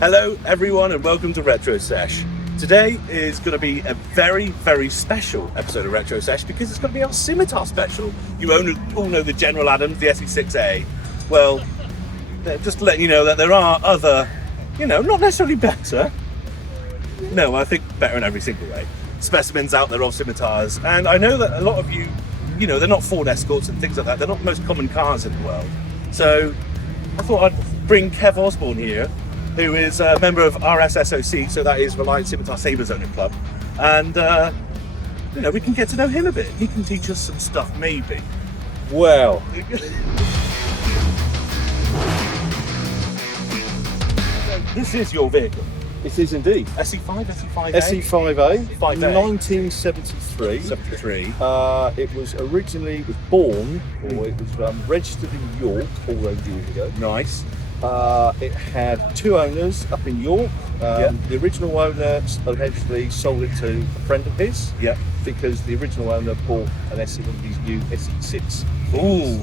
Hello everyone and welcome to Retro Sesh. Today is going to be a very, very special episode of Retro Sesh because it's going to be our Scimitar special. You all know the General Adams, the SE6A. Well, just to let you know that there are other, not necessarily better. No, I think better in every single way. Specimens out there of Scimitars. And I know that a lot of you, they're not Ford Escorts and things like that. They're not the most common cars in the world. So I thought I'd bring Kev Osborne here, who is a member of RSSOC, so that is Reliant Scimitar Sabres Owner Club. And, we can get to know him a bit. He can teach us some stuff, maybe. Well, This is your vehicle. it is indeed. SE5, SE5A? SE5A, 5A. 1973. 73. It was born, or it was registered in York all those years ago. Nice. It had two owners up in York. The original owner allegedly sold it to a friend of his. Yeah. Because the original owner bought one of these new SE6. Ooh.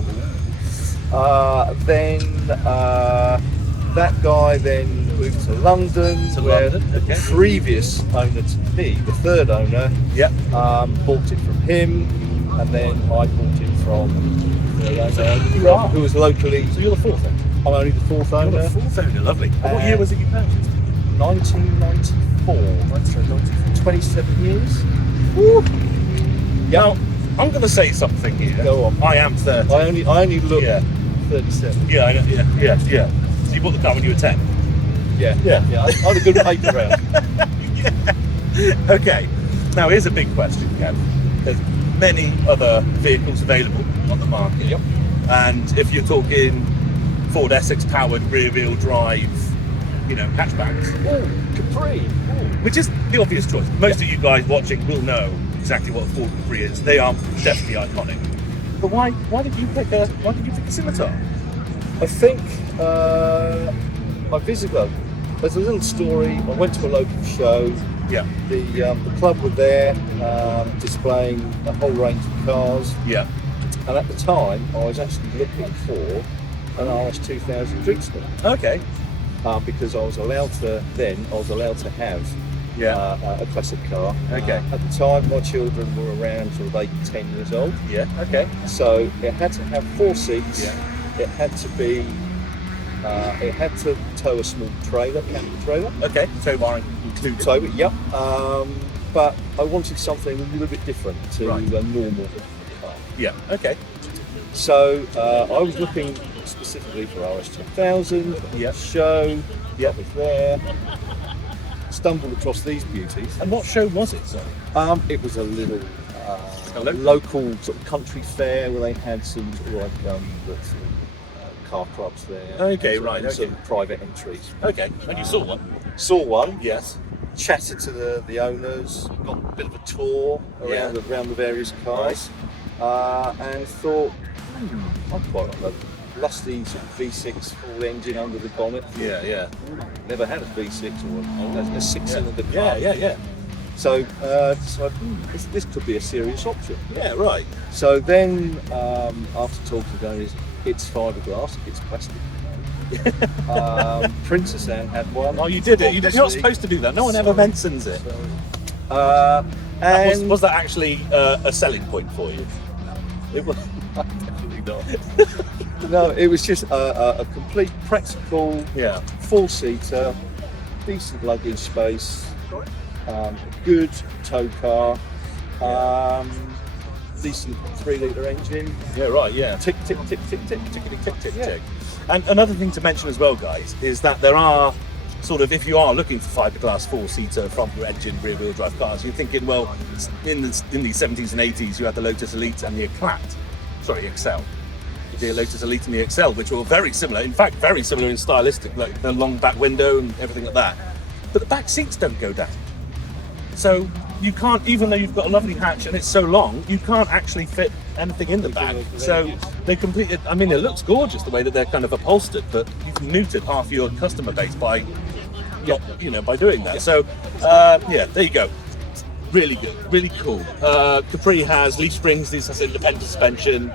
That guy then moved to London, where London, okay. the previous owner to me, the third owner, Yep. bought it from him, and then I bought it from the you are. who was locally. So you're the fourth owner? I'm only the fourth You're owner. the fourth owner, lovely. What year was it you purchased? 1994. 27 years. Woo. Now, I'm going to say something here. Go on. I am 30. I only look Yeah. 37. Yeah, I know. Yeah. So you bought the car when you were 10? Yeah. I had a good paper round. Yeah. Okay. Now, here's a big question, Kev. There's many other vehicles available on the market. Yep. And if you're talking Ford Essex powered rear-wheel drive, hatchbacks, Oh, Capri. which is the obvious choice. Most of you guys watching will know exactly what a Ford Capri is. They are definitely iconic. But why did you pick a Scimitar? I think I visited. Well, there's a little story. I went to a local show. Yeah. The club were there displaying a whole range of cars, Yeah. and at the time I was actually looking for an RS2000 Dragster Okay. because I was allowed to have a classic car. Okay. At the time, my children were around sort of 8, 10 years old. Yeah. Okay. So it had to have 4 seats. Yeah. It had to be. It had to tow a small trailer, camper trailer. Okay. Tow bar included. Tow it, yep. But I wanted something a little bit different to Right. a normal car. Yeah. Okay. So I was looking specifically for RS2000. Yeah. Show. Yeah. I was there. Stumbled across these beauties. And what show was it, sorry? It was a little Hello? local sort of country fair where they had some sort of car clubs there. Okay, and right, Some okay. private entries. Okay. And you saw one? Saw one. Yes. Chatted to the owners. Got a bit of a tour around the various cars. And thought, I quite like the lusty sort of V6 full engine under the bonnet. Yeah. Never had a V6 or a 6-cylinder car. Yeah. So decided this could be a serious option. Yeah, right. So then, after talking to them, it's fiberglass, it's plastic. Princess Anne had one. Oh, you did it. You're not Obviously. supposed to do that. No one ever mentions it. And Was that actually a selling point for you? it was definitely not. No, it was just a complete practical, Yeah. 4-seater, decent luggage space, good tow car, decent 3-litre engine. Yeah, right, yeah. Tick, tick, tick, tick, tick. Tick. And another thing to mention as well, guys, is that there are sort of, if you are looking for fiberglass 4-seater front engine rear-wheel drive cars, you're thinking, well, in the 70s and 80s, you had the Lotus Elite and the Excel. The Lotus Elite and the Excel, which were very similar. In fact, very similar in stylistic, like the long back window and everything like that. But the back seats don't go down. So you can't, even though you've got a lovely hatch and it's so long, you can't actually fit anything in the back. So they completely, I mean, it looks gorgeous the way that they're kind of upholstered, but you've neutered half your customer base by doing that. So there you go. Really good, really cool. Capri has leaf springs, this has independent suspension,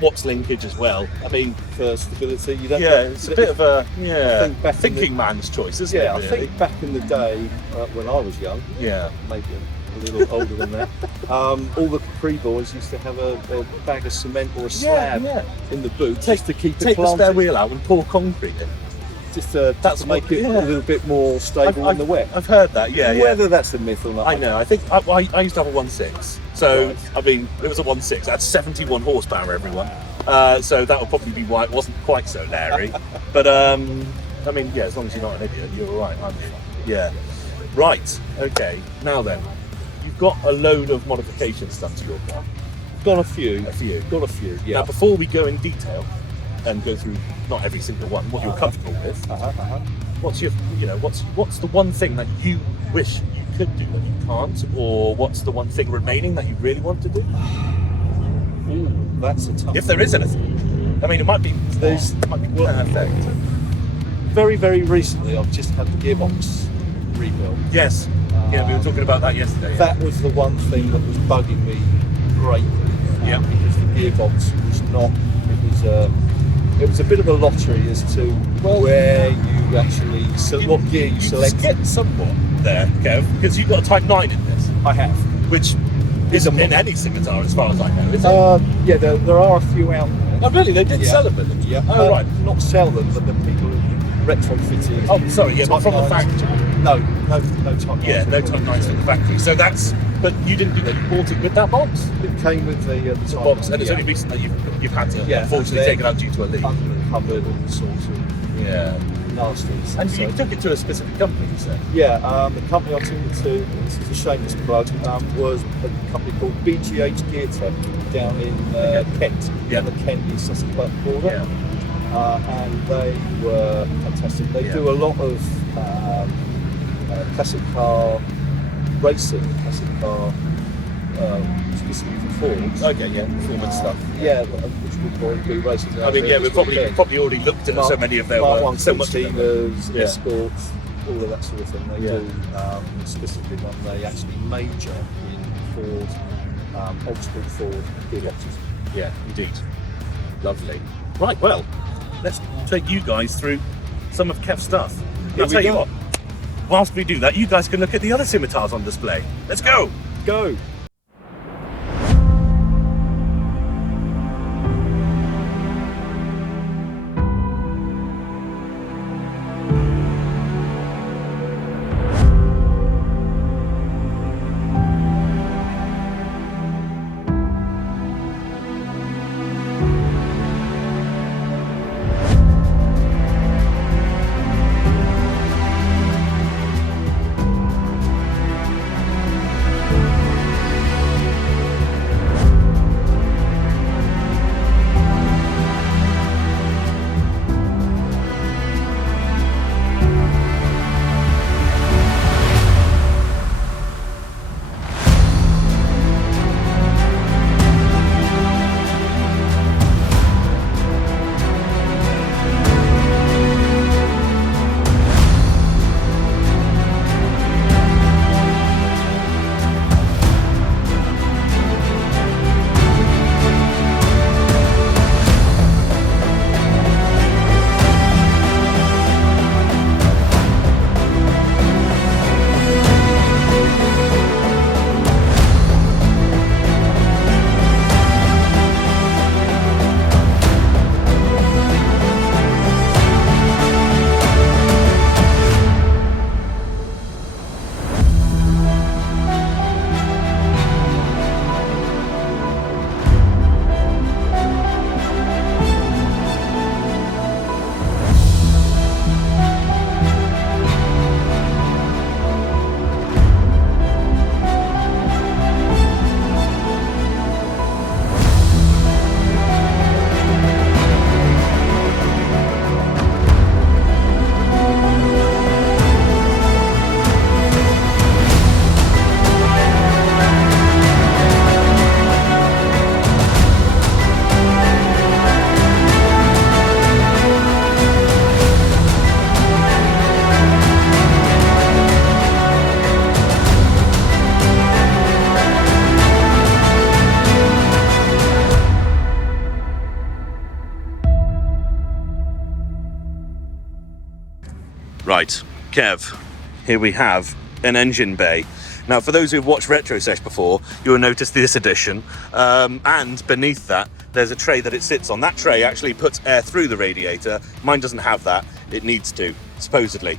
Watts linkage as well. I mean, for stability. You don't. yeah, it's a bit of a I think back in thinking man's choice, isn't it? I Really? think back in the day when I was young, Yeah. maybe a little older than that, all the Capri boys used to have a bag of cement or a slab in the boot just to keep Take it the spare planted, wheel out and pour concrete in. just That's to make what- it yeah. a little bit more stable in the wet. I've heard that. Yeah, yeah. Whether that's a myth or not, I know. I think I used to have a 1.6. So Right. I mean, it was a 1.6. That's 71 horsepower, everyone. So that would probably be why it wasn't quite so leery. But I mean, yeah, as long as you're not an idiot, you're all right. Yeah. Right. Okay. Now then, you've got a load of modifications done to your car. got a few. A few. Got a few. Yeah. Now, before we go in detail and go through not every single one, what you're comfortable with, what's your, what's the one thing that you wish you could do that you can't, or what's the one thing remaining that you really want to do? Ooh, that's a tough. If there is anything, I mean, it might be perfect. Very, very recently, I've just had the gearbox rebuilt. Yes. Yeah, we were talking about that yesterday. Yeah. That was the one thing that was bugging me greatly. Yeah. Because the gearbox was not. It was a bit of a lottery as to where you actually what gear you select. Skipped somewhat there, Kev, because you've got a Type 9 in this, I have. which isn't in any Scimitar as far as I know, is it? Yeah, there are a few out there. Oh, really? They did Yeah. sell them in them? Yeah. Oh, right. Not sell them, but the people who retrofitted. Oh, sorry, yeah, but from the Type 9s. factory. No Type 9s. Yeah, no Type 9s from the factory. So that's, but you didn't do that, you bought it with that box? It came with the Type Box, 9, and it's yeah. only recent that you've had to, Yeah, unfortunately, and take it out due to a leak. Uncovered all sorts of Yeah. nasties. And So- you took it to a specific company, you said? Yeah, the company I took it to, this is a shameless plug, was a company called BGH Gear Tech down in Kent, Yeah. on the Kent-East Sussex border. Yeah. And they were fantastic. They do a lot of classic car racing, classic car specifically for Fords. Okay, yeah, performance stuff. Yeah, which would probably be racing. I mean, yeah, we've probably already looked at so many of their Mark work, so much of them. dealers, Yeah. escorts, all of that sort of thing. They Yeah. do specifically when they actually major in Ford, old school Ford gearboxes. Yeah, indeed. Lovely. Right, well, let's take you guys through some of Kev's stuff. Here I'll we tell you go. what, whilst we do that, you guys can look at the other Scimitars on display. Let's go! Go! Right, Kev, here we have an engine bay. Now, for those who've watched Retro Sesh before, you'll notice this edition, and beneath that, there's a tray that it sits on. That tray actually puts air through the radiator. Mine doesn't have that. It needs to, supposedly,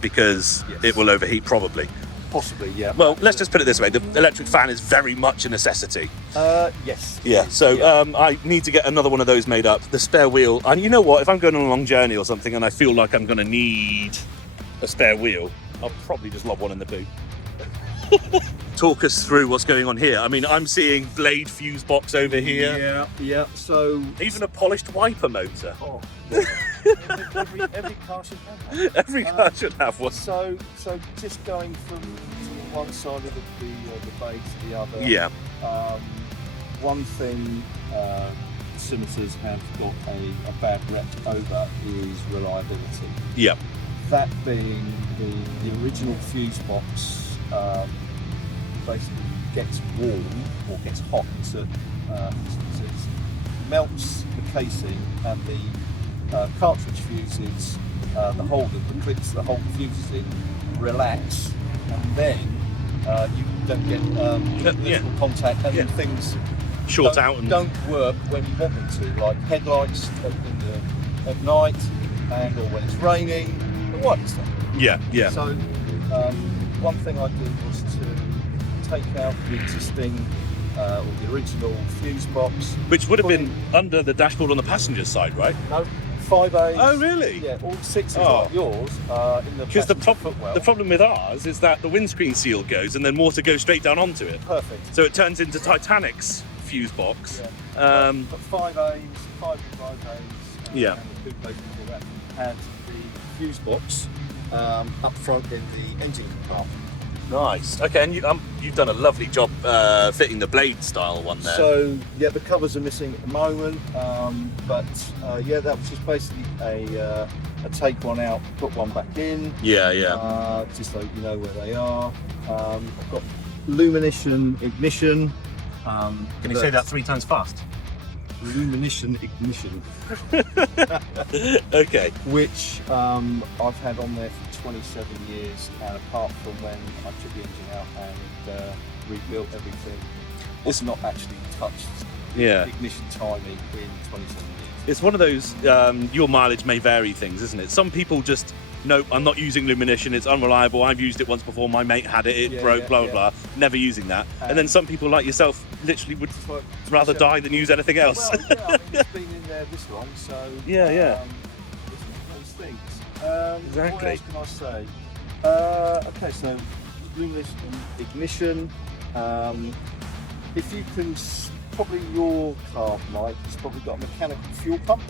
because it will overheat probably. Possibly, yeah. Well, let's just put it this way. The electric fan is very much a necessity. Yes. Yeah, so I need to get another one of those made up. The spare wheel, and you know what, if I'm going on a long journey or something and I feel like I'm going to need a spare wheel, I'll probably just lob one in the boot. Talk us through what's going on here. I mean, I'm seeing blade fuse box over here. Yeah, so... Even a polished wiper motor. Oh, every car should have that. Every car should have one. So just going from one side of the bay to the other. Yeah. One thing Scimitars have got a bad rep over is reliability. Yeah. That being the original fuse box basically gets warm or gets hot in certain instances, melts the casing, and the cartridge fuses, the clips that hold the fuses in, relax, and then you don't get electrical contact, and then things short out and don't work when you want them to, like headlights at night and or when it's raining, the white stuff. Yeah. So one thing I did was to take out the existing or the original fuse box, which would have been under the dashboard on the passenger side, right? No, 5As. Oh, really? Yeah, all 6s like yours in the because the footwell. problem with ours is that the windscreen seal goes and then water goes straight down onto it. Perfect. So it turns into Titanic's fuse box. Yeah. But 5As, 5 As, yeah, and the coupe before that had the fuse box up front in the engine compartment. Nice. Okay, and you've done a lovely job fitting the blade style one there. So yeah, the covers are missing at the moment, but yeah, that was just basically a take one out, put one back in. Yeah. Just so you know where they are. I've got Lumination ignition. Can you say that 3 times fast? Lumination ignition. Okay. Which I've had on there for 27 years, and apart from when I took the engine out and rebuilt everything, it's not actually touched ignition timing in 27 years. It's one of those your mileage may vary things, isn't it? Some people just, no, I'm not using Lumination, it's unreliable, I've used it once before, my mate had it, it broke, blah, blah, never using that. And then some people like yourself literally would rather die than use anything else. Well, yeah, I mean, it's been in there this long, so... Yeah. It's one of those things. Exactly. What else can I say? Okay, so Lumination ignition. If you can... Probably your car, Mike, has probably got a mechanical fuel pump.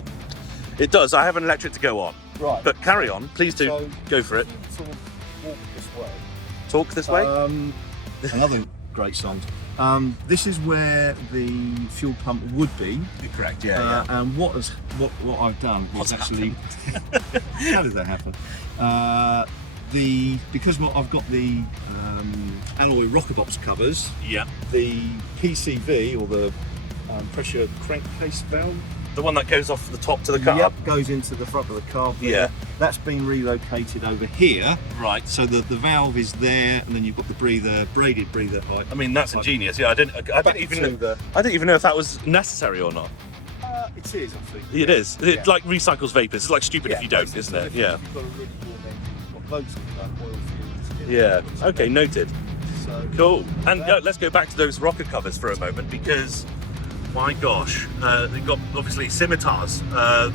It does. I have an electric to go on. Right. But carry on. Please do. So, go for it. Sort of walk this way. Talk this way? Another great song. This is where the fuel pump would be. You're correct, yeah. And what I've done was actually... How did that happen? Because I've got the alloy rocker box covers, the PCV, or the pressure crankcase valve, the one that goes off the top to the car? Yep, goes into the front of the car. Yeah. That's been relocated over here. Right. So the valve is there, and then you've got the braided breather pipe. I mean, that's ingenious. Yeah, I didn't even know if that was necessary or not. It is, I think. It is. It like recycles vapors. It's like stupid if you don't, isn't it? Yeah. If you've got a really warm engine, you've got loads of oil fuels. Yeah. Okay, noted. So, cool. And let's go back to those rocker covers for a moment, because my gosh, they've got obviously Scimitars,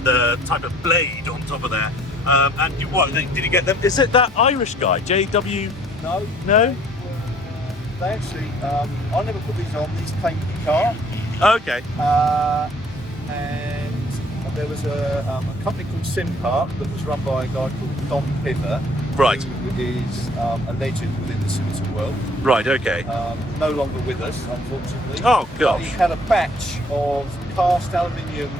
the type of blade on top of there. And did you get them? Is it that Irish guy, JW? No. No? They actually, I never put these on, these came with the car. Okay. And there was a company called Scimitar that was run by a guy called Don Pither. Right. Who is a legend within the Scimitar world. Right, okay. No longer with us, unfortunately. Oh, gosh. But he had a batch of cast aluminium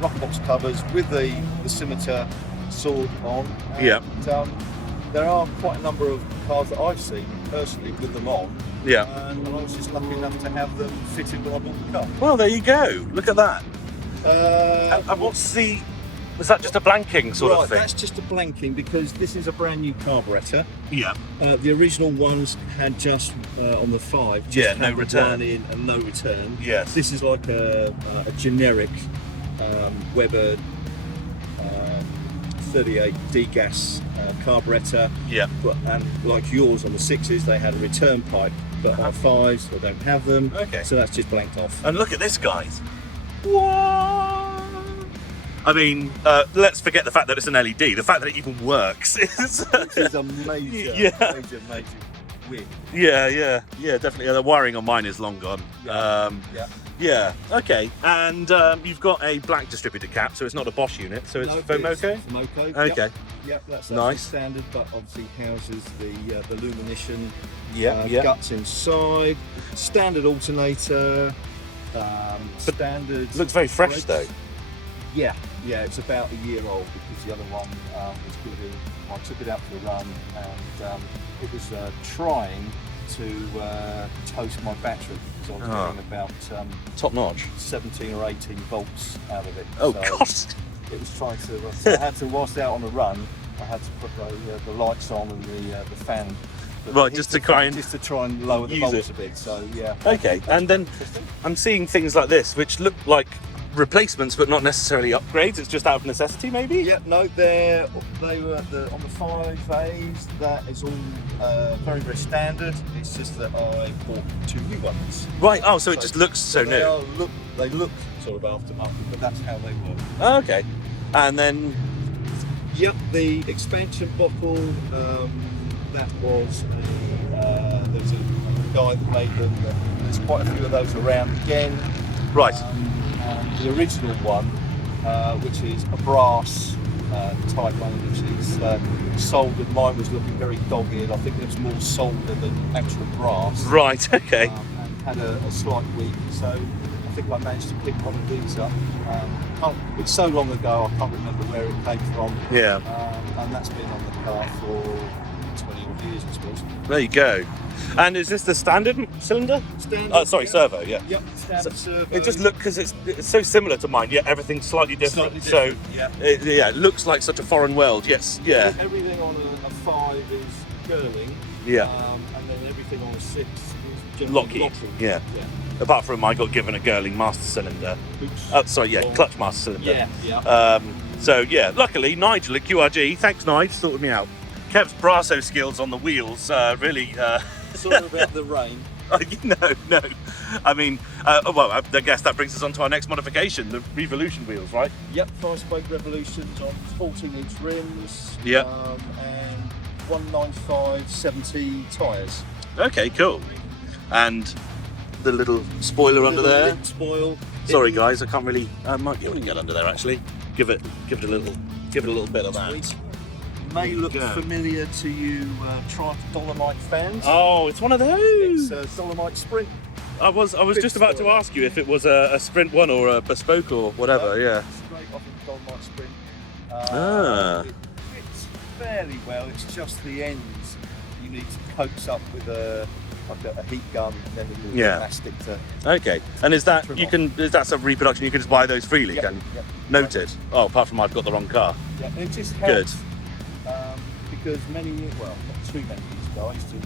rocker box covers with the Scimitar sword on. And, there are quite a number of cars that I've seen personally with them on. Yeah. And I was just lucky enough to have them fitted when I bought the car. Well, there you go. Look at that. And what's the is that just a blanking sort of thing? That's just a blanking because this is a brand new carburettor. Yeah. The original ones had just on the 5. Just Yeah, no had the return. one in and no return. Yes. This is like a generic Weber 38 D-gas carburettor. Yeah. But like yours on the 6s, they had a return pipe, but on 5s they don't have them. Okay. So that's just blanked off. And look at this, guys. What? I mean, let's forget the fact that it's an LED. The fact that it even works is... Which is a major, Yeah. major win. Yeah, definitely. The wiring on mine is long gone. Yeah, okay. And you've got a black distributor cap, so it's not a Bosch unit, so it's Fomoco? It's Fomoco. Okay. Yep, that's Nice. standard, but obviously houses the Luminition Yeah. guts inside. Standard alternator. Standard. Looks very fresh, brakes. though. Yeah, it's about a year old because the other one was going to be. I took it out for a run and it was trying to toast my battery because I was getting about Top notch. 17 or 18 volts out of it. Oh, So God. it was trying to. So I had to, whilst out on a run, I had to put the lights on and the fan. Right, just to try and lower the use volts it. a bit. So yeah. Okay, and then I'm seeing things like this, which look like replacements, but not necessarily upgrades. It's just out of necessity, maybe? Yeah, no, they were on the 5As. That is all very, very standard. It's just that I bought 2 new ones. Right, oh, so it just looks so new. They look sort of aftermarket, but that's how they work. Oh, okay. And then, Yep, the expansion bottle. That was there was a guy that made them. There's quite a few of those around again. right. And the original one, which is a brass type one, which is soldered. Mine was looking very dogged. I think there was more solder than actual brass. Right, okay. And had a slight leak. So I think I managed to pick one of these up. It's so long ago, I can't remember where it came from. Yeah. And that's been on the car for 20 odd years, I suppose. There you go. And is this the standard cylinder? Standard. Oh, sorry, servo, yeah. Yep, standard servo. It just looked, because it's so similar to mine, yet everything's slightly different. Slightly different, So, it looks like such a foreign world. Yes, yeah. Everything on a 5 is Girling. Yeah. And then everything on a 6 is just Lockheed. Yeah. Apart from I got given a Girling master cylinder. Oops. Clutch master cylinder. Yeah. So yeah, luckily Nigel at QRG, thanks Nigel, sorted me out. Kev's brasso skills on the wheels really... Sorry about the rain. No. I mean, well, I guess that brings us on to our next modification, the Revolution wheels, right? Yep, 5-spoke Revolutions on 14-inch rims. Yep. And 195/70 tyres. Okay, cool. And the little spoiler under there. Lip spoil. Sorry guys, I can't really. I might be able to get under there actually. Give it a little bit of that. May look Go. familiar to you Dolomite fans. Oh, it's one of those. It's Dolomite Sprint. I was just about to ask you if it was a Sprint one or a Bespoke or whatever. Yeah. Straight off of Dolomite Sprint. Ah. It fits fairly well. It's just the ends you need to coax up with a heat gun and then with plastic to. Okay. And is that that's a reproduction? You can just buy those freely. Yep, Can yep. Noted. Oh, apart from I've got the wrong car. Yeah, and it just Good. helps because not too many years ago, I used to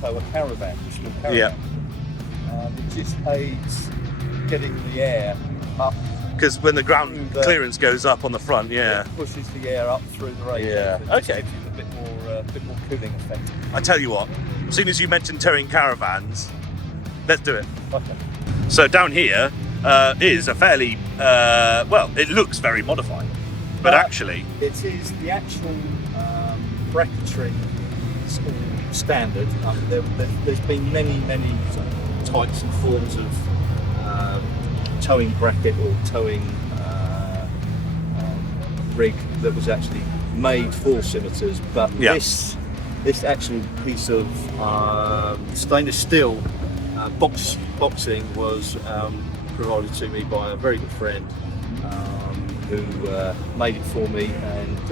tow a caravan, just a caravan. Yeah. It just aids getting the air up. Because when the ground clearance goes up on the front, It pushes the air up through the radiator. Yeah. It just Okay. gives you a bit more cooling effect. I tell you what, as soon as you mentioned towing caravans, let's do it. Okay. So down here is a fairly, it looks very modified, but actually... It is the actual bracketry is all standard. There's been many types and forms of towing bracket or towing rig that was actually made for Scimitars, but this actual piece of stainless steel boxing was provided to me by a very good friend who made it for me and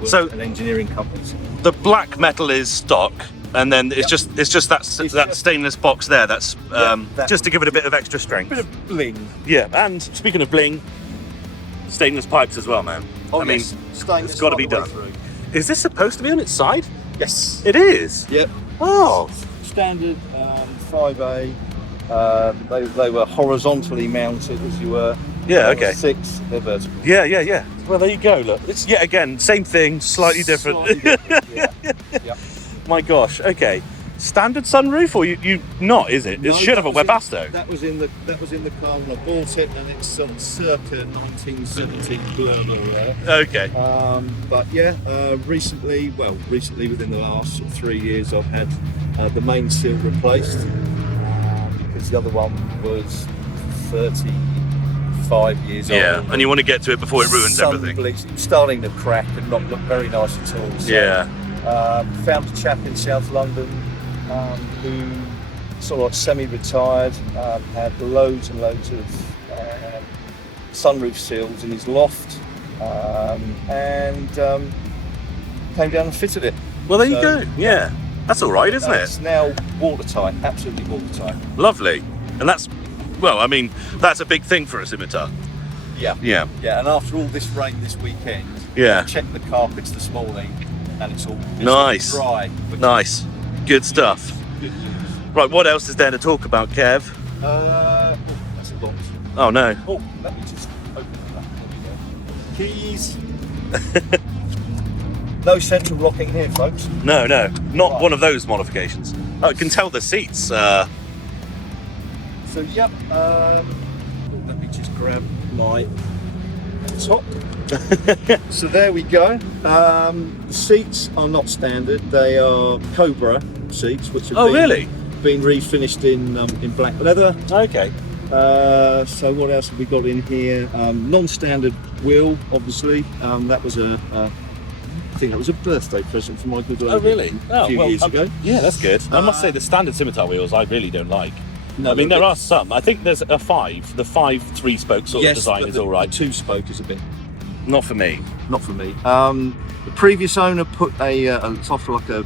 was an engineering company. The black metal is stock, and then it's just that stainless box there. That's just to give it a bit of extra strength. Bit of bling. Yeah, and speaking of bling, Stainless pipes as well, man. Oh, I mean, yes. Stainless it's got to be right the way done. through. Is this supposed to be on its side? Yes. It is. Yep. Oh. Standard 5A. They were horizontally mounted, as you were. Yeah. Okay. 6, they're vertical. Yeah. Well, there you go. Look, it's yet again same thing, slightly different. Slightly different, yeah. Yep. My gosh. Okay. Standard sunroof, or you not? Is it? It No, should have a that was Webasto. That was in the car when I bought it, and it's some circa 1970 blurmer. Okay. But yeah, recently within the last sort of 3 years, I've had the main seal replaced because the other one was 35 years old. Yeah, and you want to get to it before it ruins Sun everything. bleach, it was starting to crack and not look very nice at all. So, Yeah. found a chap in South London who sort of like semi-retired, had loads and loads of sunroof seals in his loft, and came down and fitted it. Well, there you So, go. Yeah. That's all right, isn't It's it? now watertight, absolutely watertight. Lovely. And that's, well, I mean, that's a big thing for a Scimitar. Yeah. Yeah. Yeah, and after all this rain this weekend, Yeah. I checked the carpets this morning, and it's all Nice. dry. Which Nice. Good stuff. is good news. Right, what else is there to talk about, Kev? That's a lot. Oh, no. Oh, let me just open it up. There we go. Keys. No central locking here, folks. No, not Right. one of those modifications. Oh, I can tell the seats. So, yep. Let me just grab my top. So there we go. The seats are not standard. They are Cobra seats, which have been refinished in black leather. Okay. So what else have we got in here? Non-standard wheel, obviously. That was I think that was a birthday present for my good lady. Oh, really? A few years ago. Yeah, that's good. I must say the standard Scimitar wheels I really don't like. No, I mean, they're there a are some. I think there's a 5. The 5 3-spoke sort of design is all right. The 2-spoke is a bit. Not for me. Not for me. The previous owner put it's off like a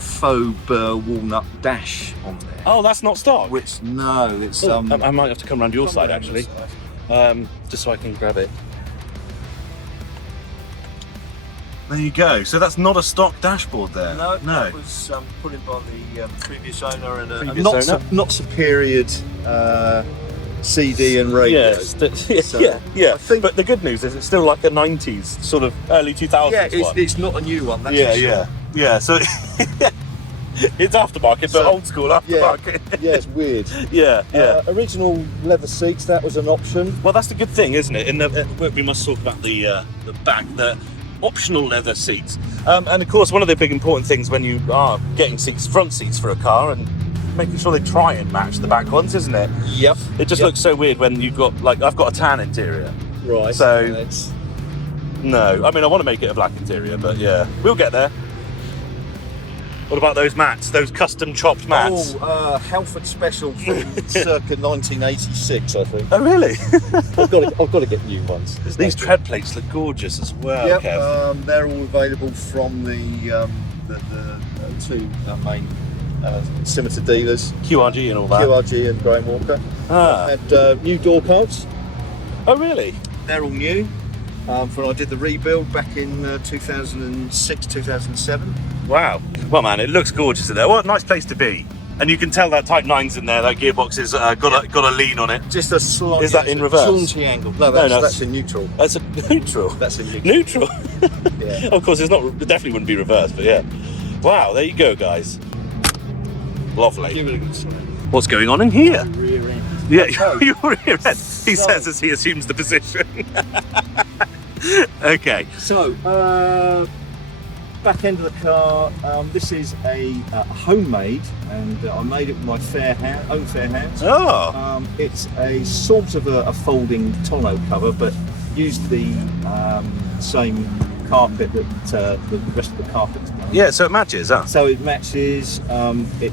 faux burr walnut dash on there. Oh, that's not stock. Which no, it's I might have to come around your come side around actually, this side. just so I can grab it. There you go. So that's not a stock dashboard there. No, No. that was put in by the previous owner and a Previous owner? not superior CD and radio. Yes, So, yeah. I think- But the good news is it's still like a 90s, sort of early 2000s Yeah, one. it's not a new one. That's Yeah, for sure. yeah. So it's aftermarket, but So, old school aftermarket. Yeah, it's weird. Yeah. Original leather seats, that was an option. Well, that's the good thing, isn't it? We must talk about the back, the optional leather seats. And of course, one of the big important things when you are getting front seats for a car, and making sure they try and match the back ones, isn't it? Yep. It just looks so weird when you've got, like, I've got a tan interior. Right. So- yeah, it's- No, I mean, I want to make it a black interior, but yeah, we'll get there. What about those mats, those custom chopped mats? Halford Special from circa 1986, I think. Oh, really? I've got to get new ones. There's These no- tread plates look gorgeous as well, Yep, Kev. they're all available from the two main Scimitar dealers, QRG and all that. QRG and Graham Walker. Ah. Had new door cards. Oh, really? They're all new. When I did the rebuild back in 2006, 2007. Wow. Well, man, it looks gorgeous in there. What a nice place to be. And you can tell that Type 9's in there, that gearbox has got a lean on it. Just a slight. Is that in reverse? Jaunty angle. No, that's in neutral. That's a neutral. That's in neutral. Neutral. Yeah. Of course, it definitely wouldn't be reversed, but yeah. Wow, there you go, guys. Lovely. Give it a good sign. What's going on in here? Rear end. Yeah, Okay. you're here. He So- says as he assumes the position. Okay. So, back end of the car. This is a homemade, and I made it with my own fair hands. Oh. It's a sort of a folding tonneau cover, but used the same carpet that the rest of the carpet's done. Yeah, so it matches, huh? So it matches. It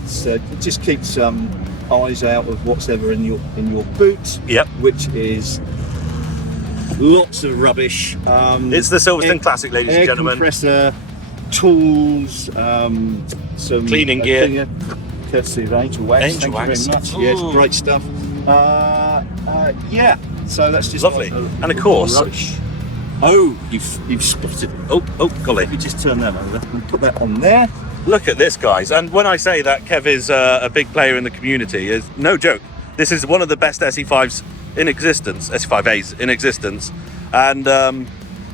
just keeps eyes out of what's ever in your boot. Yep. Which is lots of rubbish. It's the Silverstone Classic, ladies and gentlemen. Compressor, tools, some Cleaning gear. cleaner, courtesy of Angel Wax. Angel Thank Wax. you very much. Ooh. Yes, great stuff. Yeah. So that's just Lovely. And of course, oh, you've spotted it. oh, golly. Let me just turn that over and put that on there. Look at this, guys. And when I say that Kev is a big player in the community, is no joke. This is one of the best SE5s in existence, SE5As in existence. And,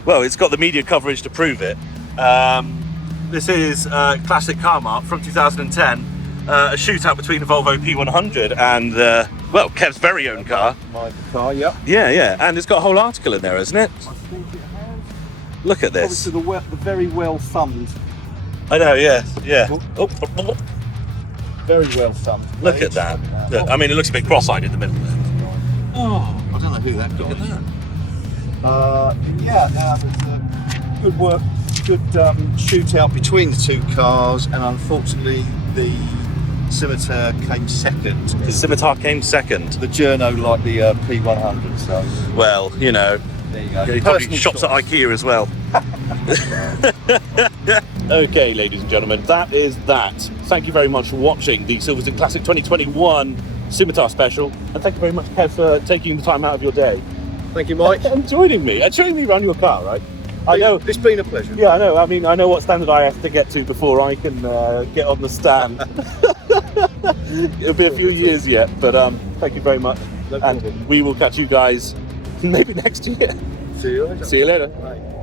well, it's got the media coverage to prove it. This is Classic Car Mart from 2010. A shootout between a Volvo P100 and, well, Kev's very own car. My car, yep. Yeah. And it's got a whole article in there, isn't it? I think it has. Look at this. Obviously the very well thumbed. I know, yeah. Oh, Very well thumbed. look at that. Look, I mean, it looks a bit cross-eyed in the middle there. Oh, I don't know who that guy Look at that. Yeah, there's a good work, good shootout between the two cars, and unfortunately the Scimitar came second. The Scimitar came second. The journo like the P100, so Well, you know, there you go. he probably Personal shops choice. at IKEA as well. Okay, ladies and gentlemen, that is that. Thank you very much for watching the Silverstone Classic 2021 Scimitar special, and thank you very much, Kev, for taking the time out of your day Thank you, Mike. and joining me around your car. Right? I know. It's been a pleasure. Yeah, I know. I mean, I know what standard I have to get to before I can get on the stand. It'll be a few years yet, but thank you very much, No and problem. we will catch you guys maybe next year. See you later. See you later. Bye.